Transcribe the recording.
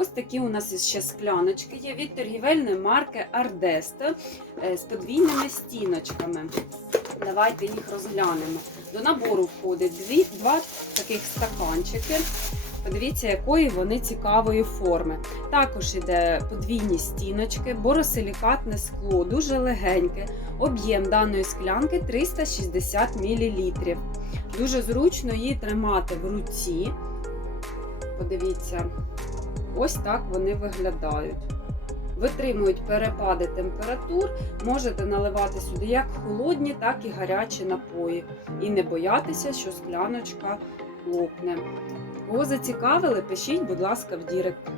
Ось такі у нас ще скляночки є від торгівельної марки Ardesta е, з подвійними стіночками. Давайте їх розглянемо. До набору входить дві, два таких стаканчики. Подивіться, якої вони цікавої форми. Також іде подвійні стіночки, боросилікатне скло, дуже легеньке. Об'єм даної склянки 360 мл. Дуже зручно її тримати в руці. Подивіться, ось так вони виглядають. Витримують перепади температур, можете наливати сюди як холодні, так і гарячі напої. І не боятися, що скляночка лопне. Кого зацікавили, пишіть, будь ласка, в дірект.